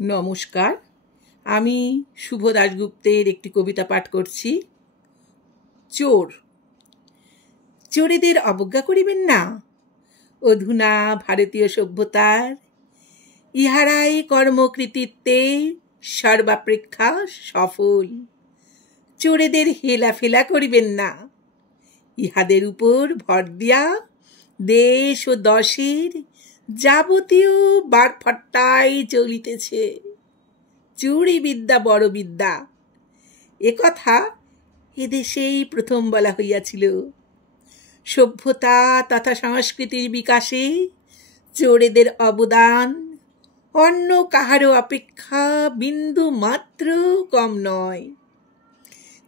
নমস্কার, আমি শুভ দাশগুপ্তের একটি কবিতা পাঠ করছি। চোর। চোরেদের অবজ্ঞা করিবেন না, অধুনা ভারতীয় সভ্যতার ইহারাই কর্মকৃতিত্বে সর্বাপেক্ষা সফল। চোরেদের হেলাফেলা করিবেন না, ইহাদের উপর ভর দিয়া দেশ ও দশের যাবতীয় বারফাট্টাই চলিতেছে। চুরি বিদ্যা বড় বিদ্যা, একথা এদেশেই প্রথম বলা হইয়াছিল। সভ্যতা তথা সংস্কৃতির বিকাশে চোরেদের অবদান অন্য কাহারও অপেক্ষা বিন্দু মাত্র কম নয়।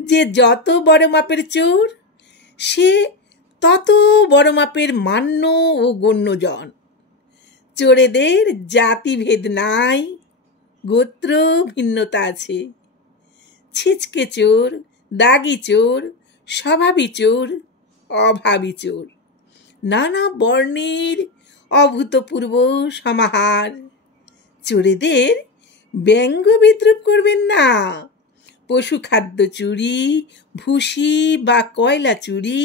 যে যত বড় মাপের চোর, সে তত বড় মাপের মান্য ও গণ্যজন। চোরেদের জাতিভেদ নাই, গোত্র ভিন্নতা আছে। ছিচকে চোর, দাগি চোর, স্বভাবী চোর, অভাবী চোর, নানা বর্ণের অভূতপূর্ব সমাহার। চোরেদের ব্যঙ্গ বিদ্রুপ করবেন না। পশুখাদ্য চুরি, ভুসি বা কয়লা চুরি,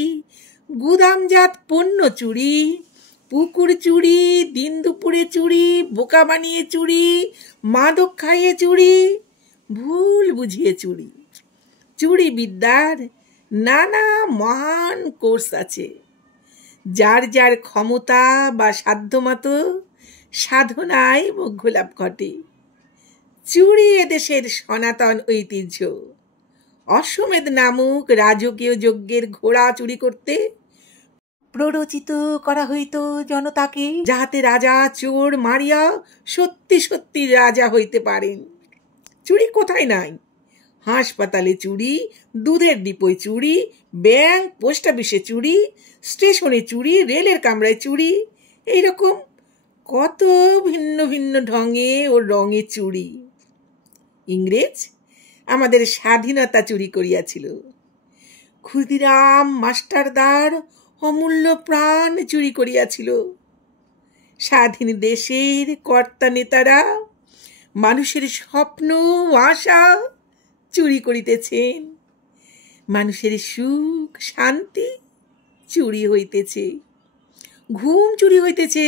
গুদামজাত পণ্য চুরি, পুকুর চুরি, দিন দুপুরে চুরি, বোকা বানিয়ে চুরি, মাদক খাইয়ে চুরি, ভুল বুঝিয়ে চুরি। চুরি বিদ্যার নানা মহান কোর্স আছে। যার যার ক্ষমতা বা সাধ্যমতো সাধনায় মোক্ষ লাভ ঘটে। চুরি এদেশের সনাতন ঐতিহ্য। অশ্বমেধ নামক রাজকীয় যজ্ঞের ঘোড়া চুরি করতে প্ররোচিত করা হইত জনতাকে, যাহাতে রাজা চোর মারিয়া সত্যি সত্যি রাজা হইতে পারেন। চুরি কোথায় নাই? হাসপাতালে চুরি, দুধের ডিপোয় চুরি, ব্যাংক পোস্ট অফিসে চুরি, স্টেশনে চুরি, রেলের কামরায় চুরি, এইরকম কত ভিন্ন ভিন্ন ঢঙে ও রঙে চুরি। ইংরেজ আমাদের স্বাধীনতা চুরি করিয়াছিল। ক্ষুদিরাম মাস্টারদার অমূল্য প্রাণ চুরি করিয়াছিল। স্বাধীন দেশের কর্তা নেতারা মানুষের স্বপ্ন আশা চুরি করিতেছেন। মানুষের সুখ শান্তি চুরি হইতেছে, ঘুম চুরি হইতেছে।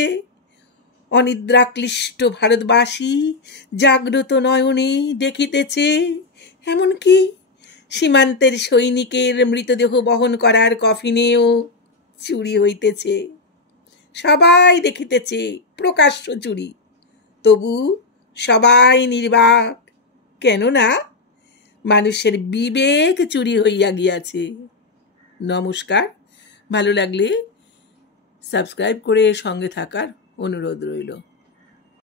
অনিদ্রাক্লিষ্ট ভারতবাসী জাগ্রত নয়নে দেখিতেছে, এমনকি সীমান্তের সৈনিকের মৃতদেহ বহন করার কফিনেও চুরি হইতেছে। সবাই দেখিতেছে প্রকাশ্য চুরি, তবু সবাই নির্বাক, কেননা মানুষের বিবেক চুরি হইয়া গিয়াছে। নমস্কার, ভালো লাগলে সাবস্ক্রাইব করে সঙ্গে থাকার অনুরোধ রইল।